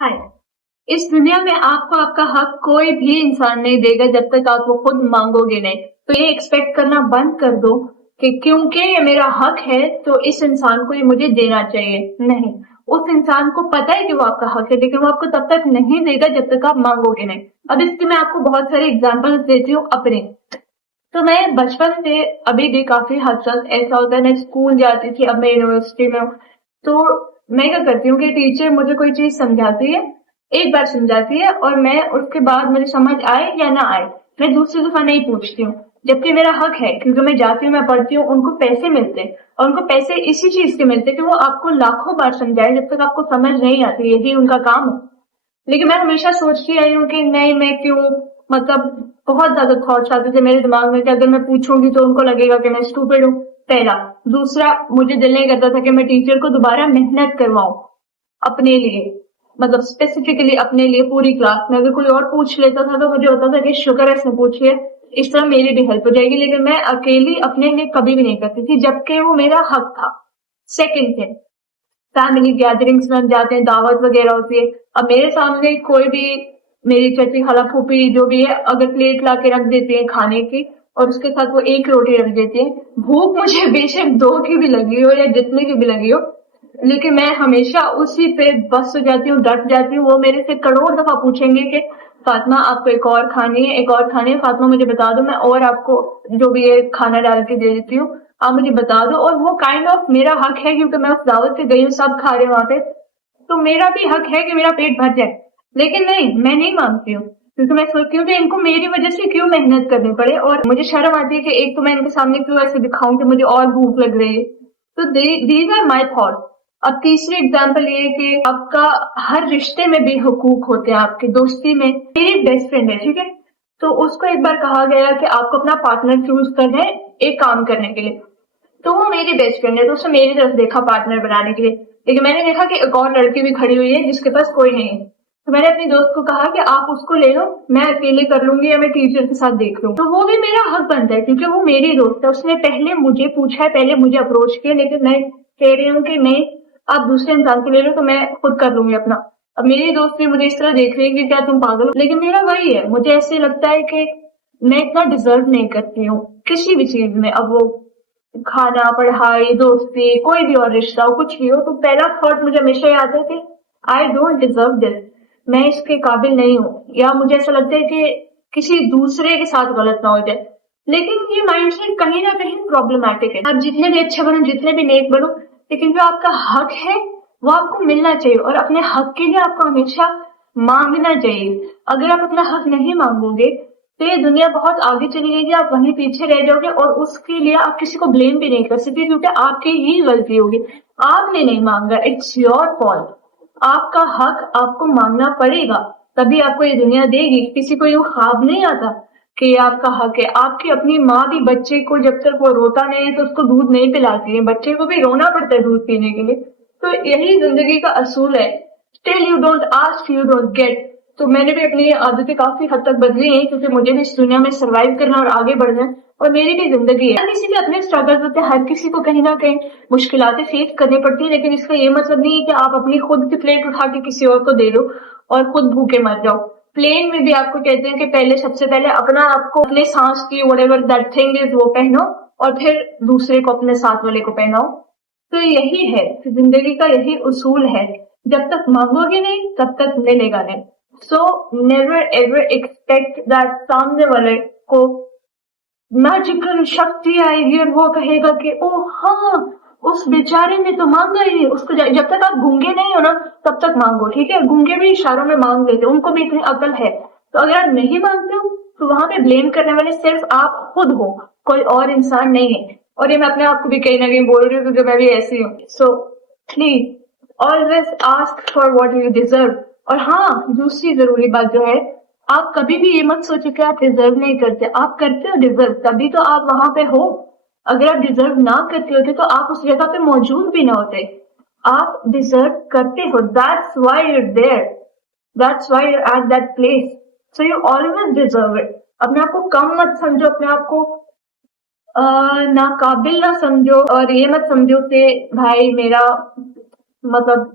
हाय। इस दुनिया में आपको आपका हक कोई भी इंसान नहीं देगा जब तक आप वो खुद मांगोगे नहीं। तो ये एक्सपेक्ट करना बंद कर दो कि क्योंकि ये मेरा हक है तो इस इंसान को ये मुझे देना चाहिए। नहीं, उस इंसान को पता है कि वो आपका हक है, लेकिन वो आपको तब तक नहीं देगा जब तक आप मांगोगे नहीं। अब इसके मैं आपको बहुत सारे एग्जाम्पल्स देती हूँ अपने। तो मैं बचपन से अभी भी काफी हद तक ऐसा होता है, मैं स्कूल जाती थी, अब मैं यूनिवर्सिटी में हूँ। तो मैं क्या करती हूँ कि टीचर मुझे कोई चीज समझाती है, एक बार समझाती है और मैं उसके बाद मुझे समझ आए या ना आए, मैं दूसरी दफा नहीं पूछती हूँ। जबकि मेरा हक है, क्योंकि मैं जाती हूँ, मैं पढ़ती हूँ, उनको पैसे मिलते हैं और उनको पैसे इसी चीज के मिलते हैं कि वो आपको लाखों बार समझाए, जब तक आपको समझ नहीं आती, यही उनका काम है। लेकिन मैं हमेशा सोचती आई हूँ कि नहीं, मैं क्यों, मतलब बहुत ज्यादा थॉट्स आते थे मेरे दिमाग में कि अगर मैं पूछूंगी तो उनको लगेगा कि मैं स्टूपिड हूँ, पहला। दूसरा, मुझे दिल नहीं करता था कि मैं टीचर को दोबारा मेहनत करवाऊं अपने लिए, मतलब स्पेसिफिकली अपने लिए। पूरी क्लास में अगर कोई और पूछ लेता था तो मुझे होता था कि शुक्र है इसने पूछ लिया, इस तरह मेरी भी हेल्प हो जाएगी। लेकिन मैं अकेली अपने लिए कभी भी नहीं करती थी, जबकि वो मेरा हक था। सेकंड थिंग, फैमिली गैदरिंग्स में हम जाते हैं, दावत वगैरह होती है। अब मेरे सामने कोई भी, मेरी चाची, खाला, फूफी जो भी है, अगर प्लेट ला के रख देती है खाने की और उसके साथ वो एक रोटी रख देती है, भूख मुझे बेशक दो की भी लगी हो या जितने की भी लगी हो, लेकिन मैं हमेशा उसी पे बस हो जाती हूँ, डट जाती हूँ। वो मेरे से करोड़ दफा पूछेंगे कि फातिमा आपको एक और खानी है, एक और खानी है, फातिमा मुझे बता दो, मैं और आपको जो भी है खाना डाल के दे देती हूँ, आप मुझे बता दो। और वो काइंड ऑफ मेरा हक है, क्योंकि मैं उस दावत पे गई हूँ, सब खा रहे हैं वहां पे, तो मेरा भी हक है कि मेरा पेट भर जाए। लेकिन नहीं, मैं नहीं मांगती हूँ, क्योंकि मैं सोचती हूँ कि इनको मेरी वजह से क्यों मेहनत करनी पड़े, और मुझे शर्म आती है कि एक तो मैं इनके सामने क्यों ऐसे दिखाऊं कि मुझे और भूख लग रही है। तो दीज आर माई थॉट। अब तीसरी एग्जाम्पल ये है कि आपका हर रिश्ते में भी हुकूक होते हैं। आपकी दोस्ती में, मेरी बेस्ट फ्रेंड है, ठीक है, तो उसको एक बार कहा गया कि आपको अपना पार्टनर चूज करना है एक काम करने के लिए। तो वो मेरी बेस्ट फ्रेंड है, तो उसने मेरी तरफ देखा पार्टनर बनाने के लिए। लेकिन मैंने देखा कि एक और लड़की भी खड़ी हुई है जिसके पास कोई नहीं है। तो मैंने अपनी दोस्त को कहा कि आप उसको ले लो, मैं अकेले कर लूंगी या मैं टीचर के साथ देख लूंगी। तो वो भी मेरा हक बनता है, क्योंकि वो मेरी दोस्त है, उसने पहले मुझे पूछा है, पहले मुझे अप्रोच किया। लेकिन मैं कह रही हूँ कि नहीं, आप दूसरे इंसान को ले लो, तो मैं खुद कर लूंगी अपना। अब मेरी दोस्त भी मुझे इस तरह देख रही है कि क्या तुम पागल हो, लेकिन मेरा वही है, मुझे ऐसे लगता है कि मैं इतना डिजर्व नहीं करती हूँ किसी भी चीज में। अब वो खाना, पढ़ाई, दोस्ती, कोई भी और रिश्ता हो, कुछ भी हो, तो पहला थॉट मुझे हमेशा ये आता है कि आई डोंट डिजर्व दिस, मैं इसके काबिल नहीं हूँ, या मुझे ऐसा लगता है कि किसी दूसरे के साथ गलत ना हो जाए। लेकिन ये माइंडसेट कहीं ना कहीं प्रॉब्लमैटिक है। आप जितने भी अच्छे बनो, जितने भी नेक बनो, लेकिन जो आपका हक है वो आपको मिलना चाहिए, और अपने हक के लिए आपको हमेशा मांगना चाहिए। अगर आप अपना हक नहीं मांगोगे तो ये दुनिया बहुत आगे चली जाएगी, आप वहीं पीछे रह जाओगे, और उसके लिए आप किसी को ब्लेम भी नहीं कर सकते, क्योंकि आपकी ही गलती होगी। आपने नहीं मांगा, इट्स योर फॉल्ट। आपका हक आपको मांगना पड़ेगा, तभी आपको ये दुनिया देगी। किसी को यूं ख्वाब नहीं आता कि ये आपका हक है। आपकी अपनी माँ भी बच्चे को, जब तक वो रोता नहीं है तो उसको दूध नहीं पिलाती है, बच्चे को भी रोना पड़ता है दूध पीने के लिए। तो यही जिंदगी का असूल है, till you don't ask you don't get. तो मैंने भी अपनी आदतें काफी हद तक बदली हैं, क्योंकि मुझे भी इस दुनिया में सरवाइव करना और आगे बढ़ना है, और मेरी भी जिंदगी है। हर किसी के अपने स्ट्रगल्स होते हैं, हर किसी को कहीं ना कहीं मुश्किलातें फेस करनी पड़ती है, लेकिन इसका ये मतलब नहीं है कि आप अपनी खुद की प्लेट उठा के किसी और को दे दो और खुद भूखे मर जाओ। प्लेन में भी आपको कहते हैं कि पहले, सबसे पहले अपना, आपको अपने सांस की whatever that thing is वो पहनो, और फिर दूसरे को, अपने साथ वाले को पहनाओ। तो यही है, जिंदगी का यही उसूल है, जब तक मांगोगे नहीं तब तक मिलेगा नहीं। So never ever expect that सामने वाले को मैजिकल शक्ति आएगी और वो कहेगा कि ओ हाँ, उस बेचारे ने तो मांगा ही नहीं। उसको जब तक आप गूंगे नहीं हो ना, तब तक मांगो, ठीक है। गूंगे भी इशारों में मांग लेते, उनको भी इतनी अकल है। तो अगर आप नहीं मांगते हो तो वहां पे ब्लेम करने वाले सिर्फ आप खुद हो, कोई और इंसान नहीं है। और ये मैं अपने आप को भी कहीं ना कहीं बोल रही हूँ, क्योंकि मैं भी ऐसी हूँ। So please always ask for what you deserve. और हाँ, दूसरी जरूरी बात जो है, आप कभी भी ये मत सोचो कि आप डिजर्व नहीं करते, आप करते हो डिजर्व, तभी तो आप वहां पे हो। अगर आप डिजर्व ना करते होते तो आप उस जगह पे मौजूद भी ना होते। आप डिजर्व करते हो, that's why you there, that's why you at that place, so you always deserve it. अपने आप को कम मत समझो, अपने आप को नाकाबिल ना समझो, और ये मत समझो कि भाई मेरा, मतलब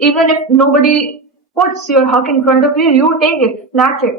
Even if nobody puts your hug in front of you, you take it, snatch it.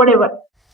whatever.